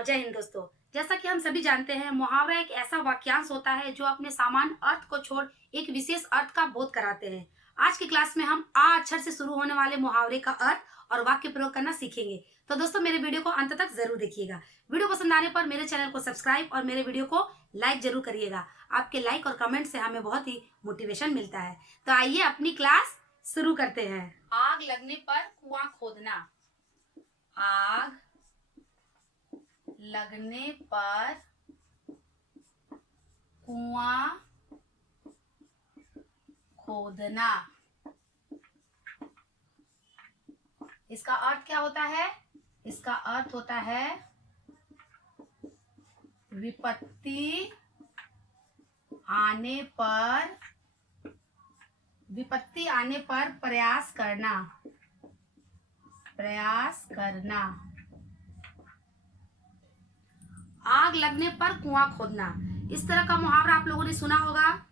और जय हिंद दोस्तों। जैसा कि हम सभी जानते हैं, मुहावरा एक ऐसा वाक्यांश होता है जो अपने सामान्य अर्थ को छोड़ एक विशेष अर्थ का बोध कराते हैं। आज की क्लास में हम आ अक्षर से शुरू होने वाले मुहावरे का अर्थ और वाक्य प्रयोग करना सीखेंगे। तो दोस्तों, मेरे वीडियो को अंत तक जरूर देखिएगा। वीडियो पसंद आने पर मेरे चैनल को सब्सक्राइब और मेरे वीडियो को लाइक जरूर करिएगा। आपके लाइक और कमेंट से हमें बहुत ही मोटिवेशन मिलता है। तो आइए अपनी क्लास शुरू करते हैं। आग लगने पर कुआं खोदना। आग लगने पर कुआं खोदना। इसका अर्थ क्या होता है? इसका अर्थ होता है विपत्ति आने पर प्रयास करना। प्रयास करना। आग लगने पर कुआं खोदना। इस तरह का मुहावरा आप लोगों ने सुना होगा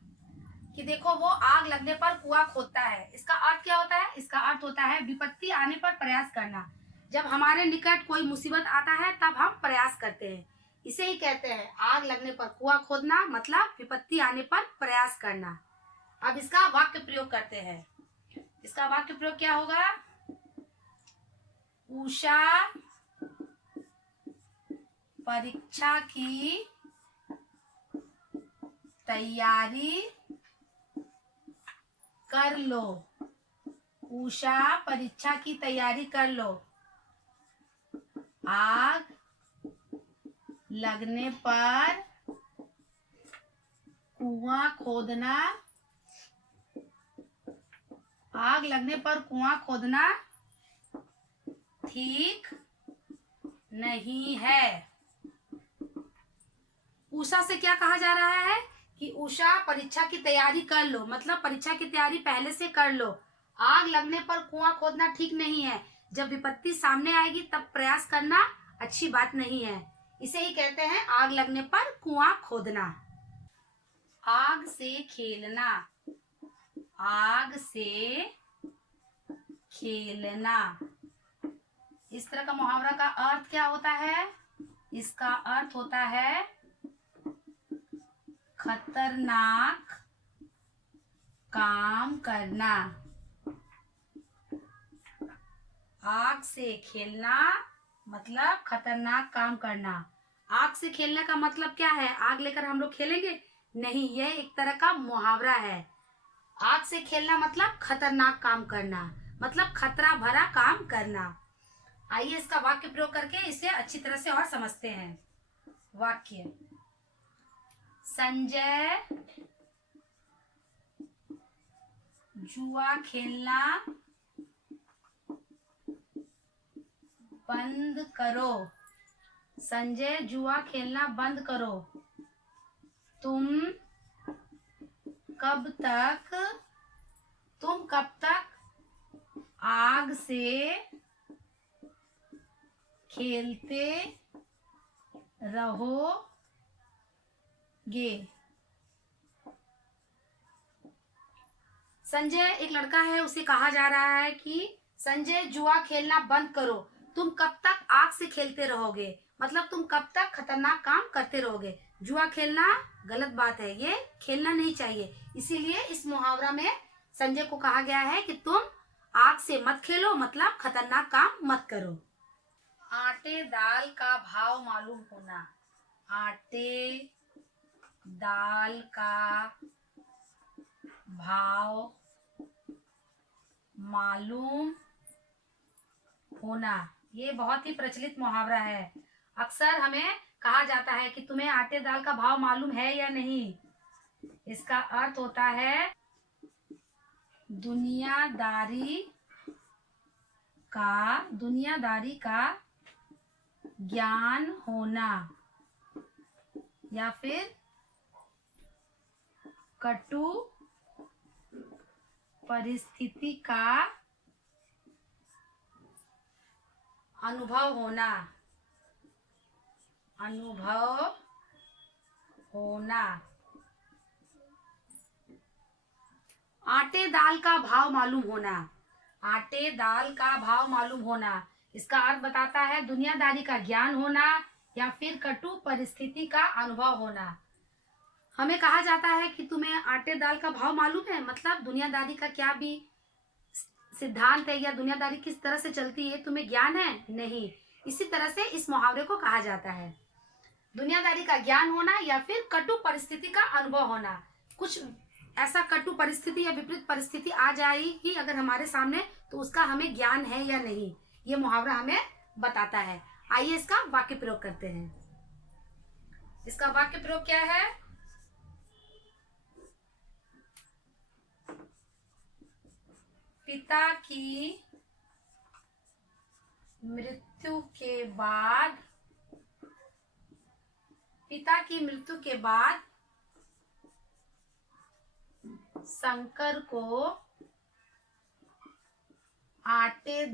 कि देखो, वो आग लगने पर कुआं खोदता है। इसका अर्थ क्या होता है? इसका अर्थ होता है विपत्ति आने पर प्रयास करना। जब हमारे निकट कोई मुसीबत आता है तब हम प्रयास करते हैं, इसे ही कहते हैं आग लगने पर कुआं खोदना, मतलब विपत्ति आने पर प्रयास करना। अब इसका वाक्य प्रयोग करते हैं। इसका वाक्य प्रयोग क्या होगा? उषा परीक्षा की तैयारी कर लो। उषा परीक्षा की तैयारी कर लो। आग लगने पर कुआं खोदना। आग लगने पर कुआं खोदना ठीक नहीं है। उषा से क्या कहा जा रहा है कि उषा परीक्षा की तैयारी कर लो, मतलब परीक्षा की तैयारी पहले से कर लो। आग लगने पर कुआं खोदना ठीक नहीं है। जब विपत्ति सामने आएगी तब प्रयास करना अच्छी बात नहीं है। इसे ही कहते हैं आग लगने पर कुआं खोदना। आग से खेलना। आग से खेलना। इस तरह का मुहावरा का अर्थ क्या होता है? इसका अर्थ होता है खतरनाक काम करना। आग से खेलना मतलब खतरनाक काम करना। आग से खेलने का मतलब क्या है? आग लेकर हम लोग खेलेंगे? नहीं, यह एक तरह का मुहावरा है। आग से खेलना मतलब खतरनाक काम करना, मतलब खतरा भरा काम करना। आइए इसका वाक्य प्रयोग करके इसे अच्छी तरह से और समझते हैं। वाक्य: संजय जुआ खेलना बंद करो। संजय जुआ खेलना बंद करो। तुम कब तक आग से खेलते रहोगे? संजय एक लड़का है, उसे कहा जा रहा है कि संजय जुआ खेलना बंद करो। तुम कब तक आग से खेलते रहोगे, मतलब तुम कब तक खतरनाक काम करते रहोगे। जुआ खेलना गलत बात है, ये खेलना नहीं चाहिए। इसीलिए इस मुहावरा में संजय को कहा गया है कि तुम आग से मत खेलो, मतलब खतरनाक काम मत करो। आटे दाल का भाव मालूम होना। आटे दाल का भाव मालूम होना, ये बहुत ही प्रचलित मुहावरा है। अक्सर हमें कहा जाता है कि तुम्हें आटे दाल का भाव मालूम है या नहीं। इसका अर्थ होता है दुनियादारी का ज्ञान होना, या फिर कटु परिस्थिति का अनुभव होना। आटे दाल का भाव मालूम होना। आटे दाल का भाव मालूम होना इसका अर्थ बताता है दुनियादारी का ज्ञान होना, या फिर कटु परिस्थिति का अनुभव होना। हमें कहा जाता है कि तुम्हें आटे दाल का भाव मालूम है, मतलब दुनियादारी का क्या भी सिद्धांत है या दुनियादारी किस तरह से चलती है तुम्हें ज्ञान है? नहीं। इसी तरह से इस मुहावरे को कहा जाता है। दुनियादारी का ज्ञान होना या फिर कटु परिस्थिति का अनुभव होना। कुछ ऐसा कटु परिस्थिति या विपरीत परिस्थिति आ जाएगी अगर हमारे सामने, तो उसका हमें ज्ञान है या नहीं, ये मुहावरा हमें बताता है। आइए इसका वाक्य प्रयोग करते हैं। इसका वाक्य प्रयोग क्या है? पिता की मृत्यु के बाद शंकर को आटे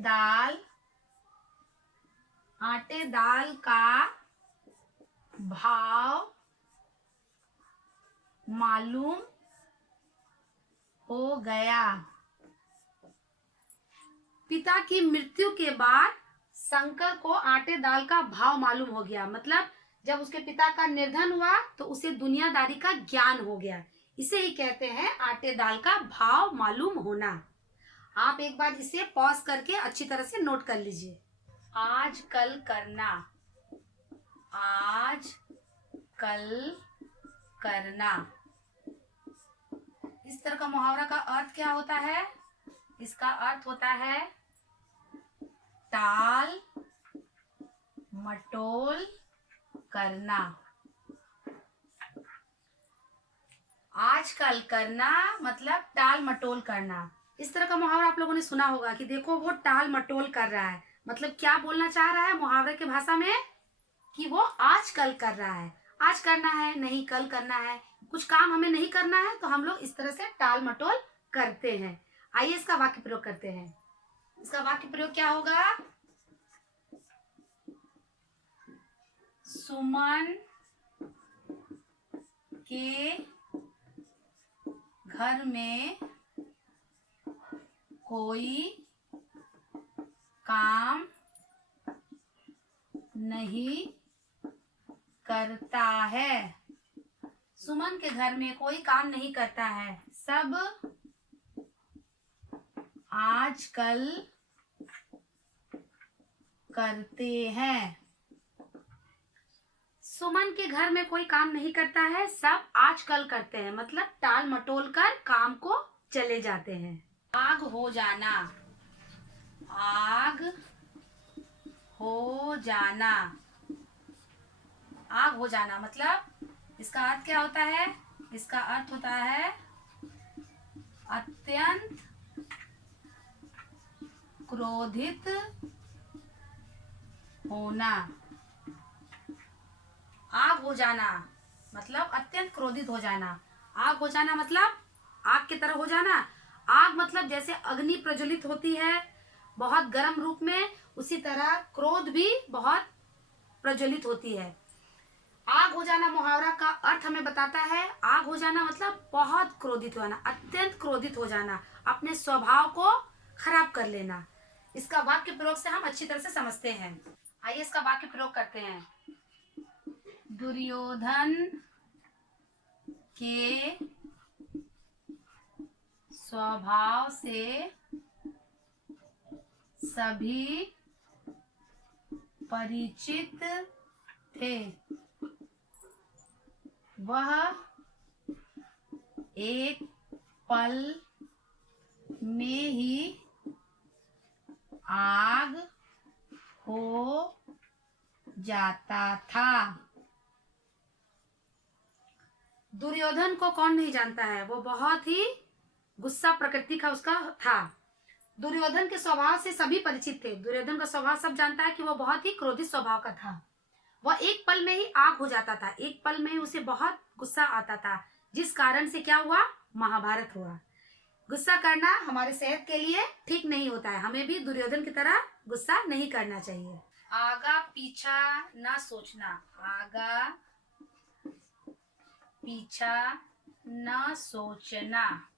दाल का भाव मालूम हो गया। पिता की मृत्यु के बाद शंकर को आटे दाल का भाव मालूम हो गया, मतलब जब उसके पिता का निर्धन हुआ तो उसे दुनियादारी का ज्ञान हो गया। इसे ही कहते हैं आटे दाल का भाव मालूम होना। आप एक बार इसे पॉज करके अच्छी तरह से नोट कर लीजिए। आज कल करना, इस तरह का मुहावरा का अर्थ क्या होता है? इसका अर्थ होता है टाल मटोल करना। आजकल करना मतलब टाल मटोल करना। इस तरह का मुहावरा आप लोगों ने सुना होगा कि देखो वो टाल मटोल कर रहा है, मतलब क्या बोलना चाह रहा है मुहावरे के भाषा में? कि वो आजकल कर रहा है। आज करना है नहीं, कल करना है, कुछ काम हमें नहीं करना है तो हम लोग इस तरह से टाल मटोल करते हैं। आइए इसका वाक्य प्रयोग करते हैं। इसका वाक्य प्रयोग क्या होगा? सुमन के घर में कोई काम नहीं करता है। सुमन के घर में कोई काम नहीं करता है, सब आजकल करते हैं। सुमन के घर में कोई काम नहीं करता है, सब आजकल करते हैं, मतलब टाल मटोल कर काम को चले जाते हैं। आग हो जाना, आग हो जाना, आग हो जाना मतलब इसका अर्थ क्या होता है? इसका अर्थ होता है अत्यंत क्रोधित होना। आग हो जाना मतलब अत्यंत क्रोधित हो जाना। आग हो जाना मतलब आग की तरह हो जाना। आग मतलब जैसे अग्नि प्रज्वलित होती है बहुत गर्म रूप में, उसी तरह क्रोध भी बहुत प्रज्वलित होती है। आग हो जाना मुहावरा का अर्थ हमें बताता है, आग हो जाना मतलब बहुत क्रोधित होना, अत्यंत क्रोधित हो जाना, अपने स्वभाव को खराब कर लेना। इसका वाक्य प्रयोग से हम अच्छी तरह से समझते हैं। आइए इसका वाक्य प्रयोग करते हैं। दुर्योधन के स्वभाव से सभी परिचित थे। वह एक पल में ही आग हो जाता था। दुर्योधन को कौन नहीं जानता है, वो बहुत ही गुस्सा प्रकृति का उसका था। दुर्योधन के स्वभाव से सभी परिचित थे। दुर्योधन का स्वभाव सब जानता है कि वो बहुत ही क्रोधित स्वभाव का था। वह एक पल में ही आग हो जाता था, एक पल में ही उसे बहुत गुस्सा आता था, जिस कारण से क्या हुआ? महाभारत हुआ। गुस्सा करना हमारे सेहत के लिए ठीक नहीं होता है, हमें भी दुर्योधन की तरह गुस्सा नहीं करना चाहिए। आगा पीछा ना सोचना, आगा पीछा ना सोचना,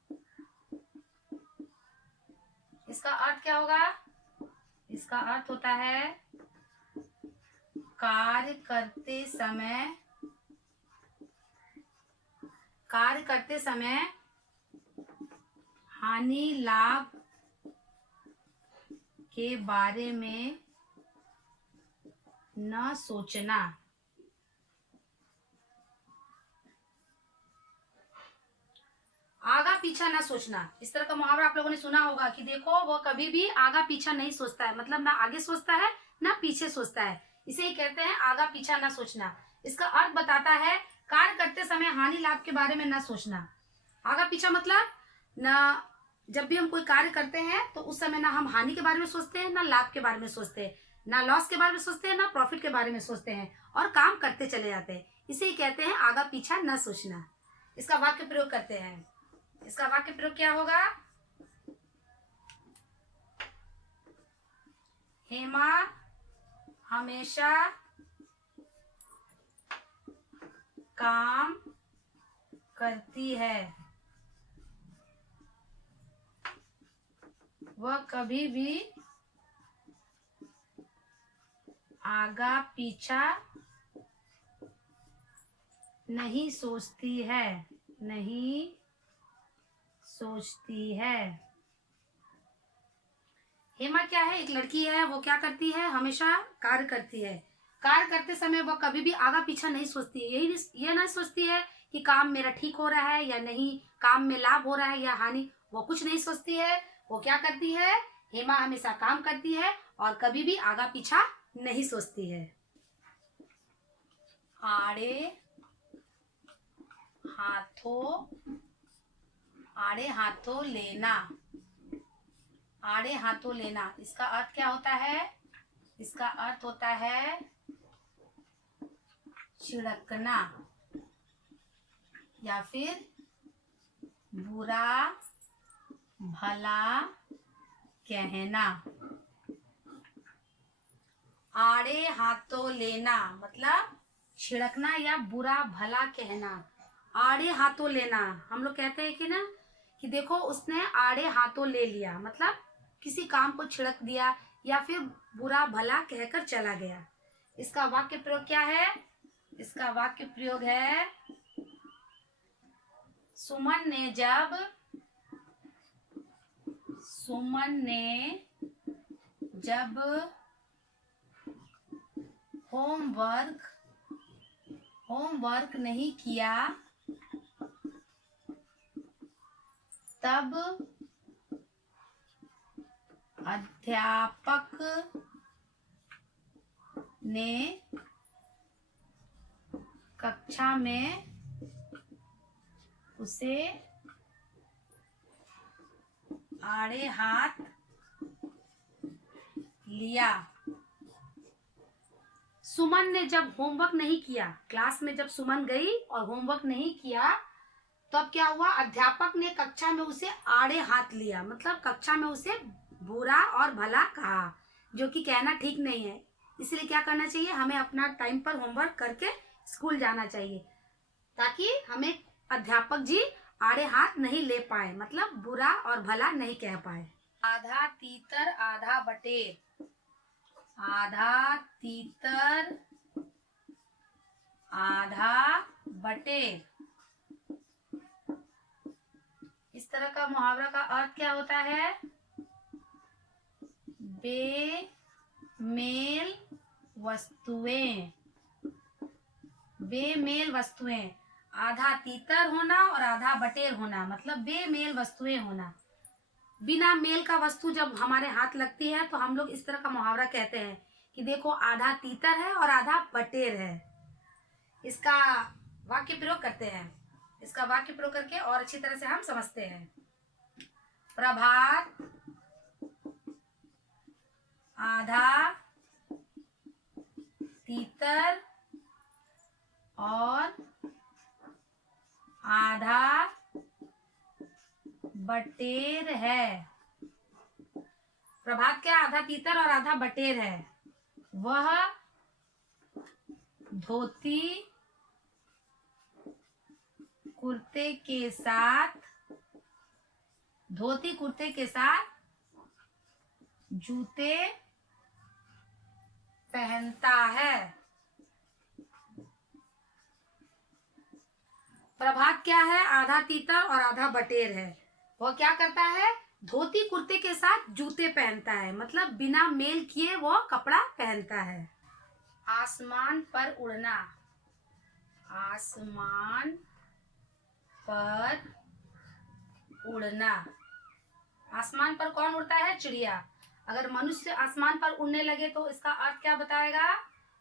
इसका अर्थ क्या होगा? इसका अर्थ होता है कार्य करते समय हानि लाभ के बारे में न सोचना। आगा पीछा ना सोचना, इस तरह का मुहावरा आप लोगों ने सुना होगा कि देखो वो कभी भी आगा पीछा नहीं सोचता है, मतलब ना आगे सोचता है ना पीछे सोचता है, इसे ही कहते हैं आगा पीछा ना सोचना। इसका अर्थ बताता है कार्य करते समय हानि लाभ के बारे में ना सोचना। आगा पीछा मतलब ना, जब भी हम कोई कार्य करते हैं तो उस समय ना हम हानि के बारे में सोचते हैं ना लाभ के बारे में सोचते हैं, ना लॉस के बारे में सोचते हैं ना प्रॉफिट के बारे में सोचते हैं, और काम करते चले जाते हैं। इसे ही कहते हैं आगा पीछा न सोचना। इसका वाक्य प्रयोग करते हैं। इसका वाक्य प्रयोग क्या होगा? हेमा हमेशा काम करती है, वह कभी भी आगा पीछा नहीं सोचती है। हेमा क्या है? एक लड़की है। वो क्या करती है? हमेशा कार्य करती है। कार्य करते समय वह कभी भी आगा पीछा नहीं सोचती है। ये नहीं सोचती है कि काम मेरा ठीक हो रहा है या नहीं, काम में लाभ हो रहा है या हानि, वो कुछ नहीं सोचती है। वो क्या करती है? हेमा हमेशा काम करती है और कभी भी आगा पीछा नहीं सोचती है। आड़े हाथों लेना। आड़े हाथों लेना, इसका अर्थ क्या होता है? इसका अर्थ होता है छिड़कना या फिर बुरा भला कहना। आड़े हाथों लेना मतलब छिड़कना या बुरा भला कहना। आड़े हाथों लेना, हम लोग कहते हैं कि ना कि देखो उसने आड़े हाथों ले लिया, मतलब किसी काम को छिड़क दिया या फिर बुरा भला कहकर चला गया। इसका वाक्य प्रयोग क्या है? इसका वाक्य प्रयोग है सुमन ने जब होमवर्क नहीं किया तब अध्यापक ने कक्षा में उसे आड़े हाथ लिया। सुमन ने जब होमवर्क नहीं किया, क्लास में जब सुमन गई और होमवर्क नहीं किया, तो अब क्या हुआ? अध्यापक ने कक्षा में उसे आड़े हाथ लिया, मतलब कक्षा में उसे बुरा और भला कहा, जो कि कहना ठीक नहीं है। इसलिए क्या करना चाहिए? हमें अपना टाइम पर होमवर्क करके स्कूल जाना चाहिए, ताकि हमें अध्यापक जी आड़े हाथ नहीं ले पाए, मतलब बुरा और भला नहीं कह पाए। आधा तीतर आधा बटेर। आधा तीतर आधा बटेर, इस तरह का मुहावरा का अर्थ क्या होता है? बेमेल वस्तुएं। आधा तीतर होना और आधा बटेर होना, मतलब बेमेल वस्तुएं होना। बिना मेल का वस्तु जब हमारे हाथ लगती है तो हम लोग इस तरह का मुहावरा कहते हैं कि देखो आधा तीतर है और आधा बटेर है। इसका वाक्य प्रयोग करते हैं। इसका वाक्य प्रयोग करके और अच्छी तरह से हम समझते हैं। प्रभात आधा तीतर और आधा बटेर है। प्रभात क्या? आधा तीतर और आधा बटेर है। वह धोती कुर्ते के साथ जूते पहनता है। क्या है? आधा तीतर और आधा बटेर है। वह क्या करता है? धोती कुर्ते के साथ जूते पहनता है, मतलब बिना मेल किए वो कपड़ा पहनता है। आसमान पर उड़ना। आसमान पर उड़ना। आसमान पर कौन उड़ता है? चिड़िया। अगर मनुष्य आसमान पर उड़ने लगे तो इसका अर्थ क्या बताएगा?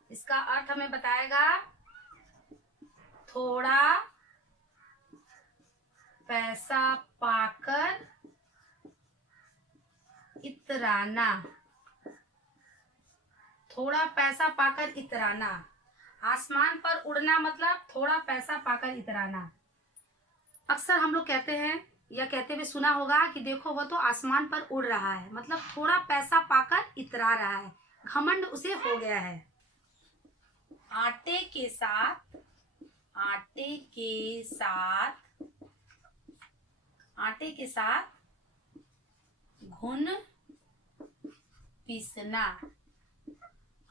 इसका अर्थ हमें बताएगा थोड़ा पैसा पाकर इतराना। थोड़ा पैसा पाकर इतराना। आसमान पर उड़ना मतलब थोड़ा पैसा पाकर इतराना। अक्सर हम लोग कहते हैं या कहते हुए सुना होगा कि देखो वो तो आसमान पर उड़ रहा है, मतलब थोड़ा पैसा पाकर इतरा रहा है, घमंड उसे हो गया है। आटे के साथ, आटे के साथ, आटे के साथ घुन पीसना।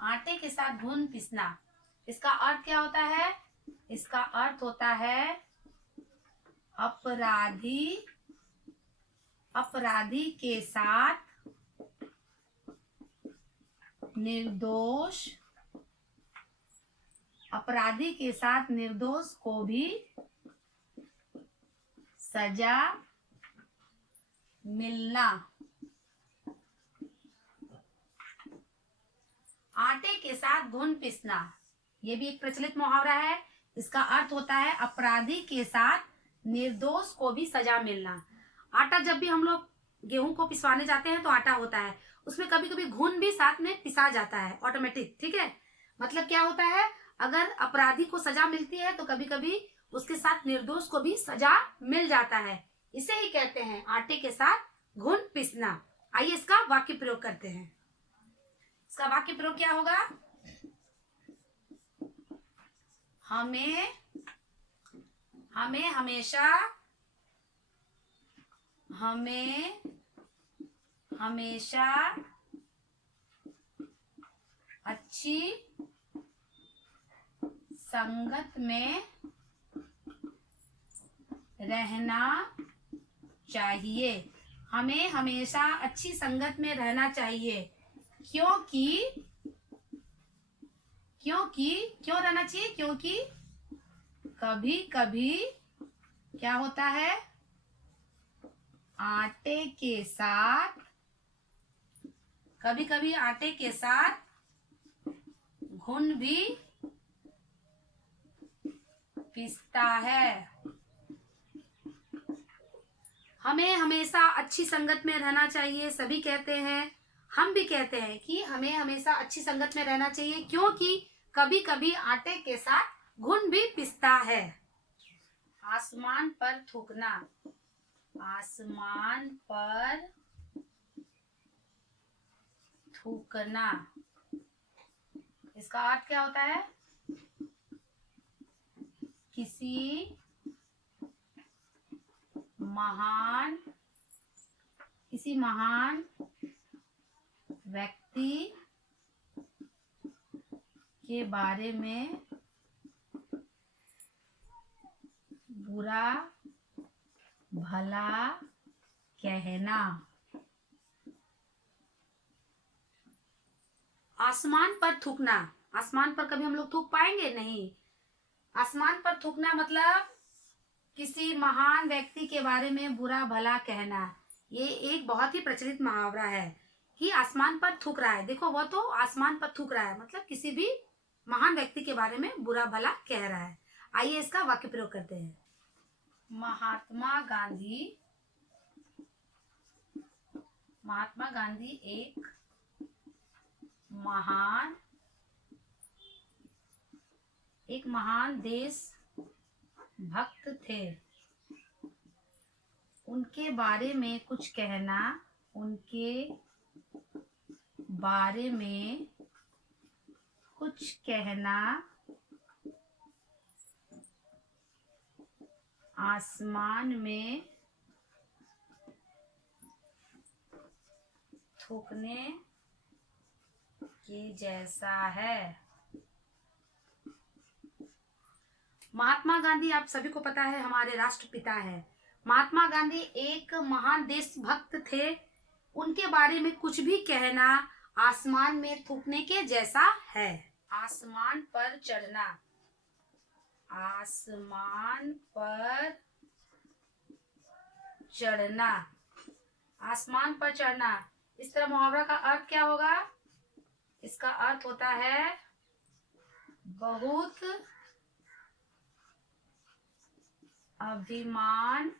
आटे के साथ घुन पीसना, इसका अर्थ क्या होता है? इसका अर्थ होता है अपराधी, अपराधी के साथ निर्दोष, अपराधी के साथ निर्दोष को भी सजा मिलना। आटे के साथ घुन पीसना, ये भी एक प्रचलित मुहावरा है। इसका अर्थ होता है अपराधी के साथ निर्दोष को भी सजा मिलना। आटा जब भी हम लोग गेहूं को पिसवाने जाते हैं तो आटा होता है, उसमें कभी कभी घुन भी साथ में पिसा जाता है ऑटोमेटिक, ठीक है। मतलब क्या होता है, अगर अपराधी को सजा मिलती है तो कभी कभी उसके साथ निर्दोष को भी सजा मिल जाता है। इसे ही कहते हैं आटे के साथ घुन पिसना। आइए इसका वाक्य प्रयोग करते हैं। इसका वाक्य प्रयोग क्या होगा? हमें हमेशा, हमें हमेशा अच्छी संगत में रहना चाहिए। हमें हमेशा अच्छी संगत में रहना चाहिए, क्योंकि क्यों रहना चाहिए? क्योंकि कभी कभी क्या होता है, आटे के साथ, कभी कभी आटे के साथ घुन भी पिसता है। हमें हमेशा अच्छी संगत में रहना चाहिए, सभी कहते हैं, हम भी कहते हैं कि हमें हमेशा अच्छी संगत में रहना चाहिए क्योंकि कभी कभी आटे के साथ घुन भी पिसता है। आसमान पर थूकना। आसमान पर थूकना, इसका अर्थ क्या होता है? किसी महान व्यक्ति के बारे में बुरा भला कहना। आसमान पर थूकना, आसमान पर कभी हम लोग थूक पाएंगे? नहीं। आसमान पर थूकना मतलब किसी महान व्यक्ति के बारे में बुरा भला कहना। ये एक बहुत ही प्रचलित मुहावरा है कि आसमान पर थूक रहा है, देखो वो तो आसमान पर थूक रहा है, मतलब किसी भी महान व्यक्ति के बारे में बुरा भला कह रहा है। आइए इसका वाक्य प्रयोग करते हैं। महात्मा गांधी एक महान देश भक्त थे। उनके बारे में कुछ कहना, उनके बारे में कुछ कहना आसमान में थूकने के जैसा है। महात्मा गांधी आप सभी को पता है हमारे राष्ट्रपिता है। महात्मा गांधी एक महान देशभक्त थे। उनके बारे में कुछ भी कहना आसमान में थूकने के जैसा है। आसमान पर चढ़ना, आसमान पर चढ़ना, आसमान पर चढ़ना। इस तरह मुहावरा का अर्थ क्या होगा? इसका अर्थ होता है बहुत अभिमान,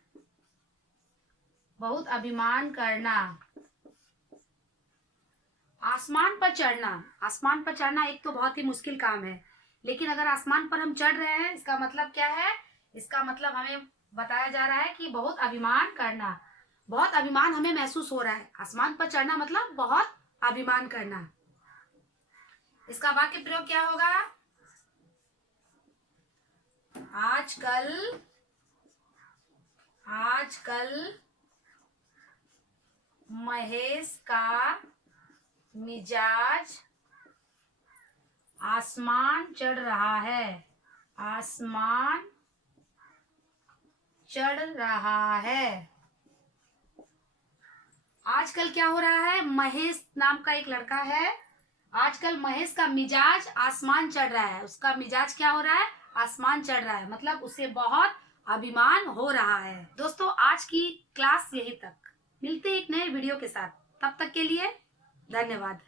बहुत अभिमान करना। आसमान पर चढ़ना, आसमान पर चढ़ना एक तो बहुत ही मुश्किल काम है, लेकिन अगर आसमान पर हम चढ़ रहे हैं इसका मतलब क्या है? इसका मतलब हमें बताया जा रहा है कि बहुत अभिमान करना, बहुत अभिमान हमें महसूस हो रहा है। आसमान पर चढ़ना मतलब बहुत अभिमान करना। इसका वाक्य प्रयोग क्या होगा? आजकल महेश का मिजाज आसमान चढ़ रहा है, आसमान चढ़ रहा है। आजकल क्या हो रहा है? महेश नाम का एक लड़का है, आजकल महेश का मिजाज आसमान चढ़ रहा है। उसका मिजाज क्या हो रहा है? आसमान चढ़ रहा है, मतलब उसे बहुत अभिमान हो रहा है। दोस्तों आज की क्लास यहीं तक, मिलते हैं एक नए वीडियो के साथ। तब तक के लिए धन्यवाद।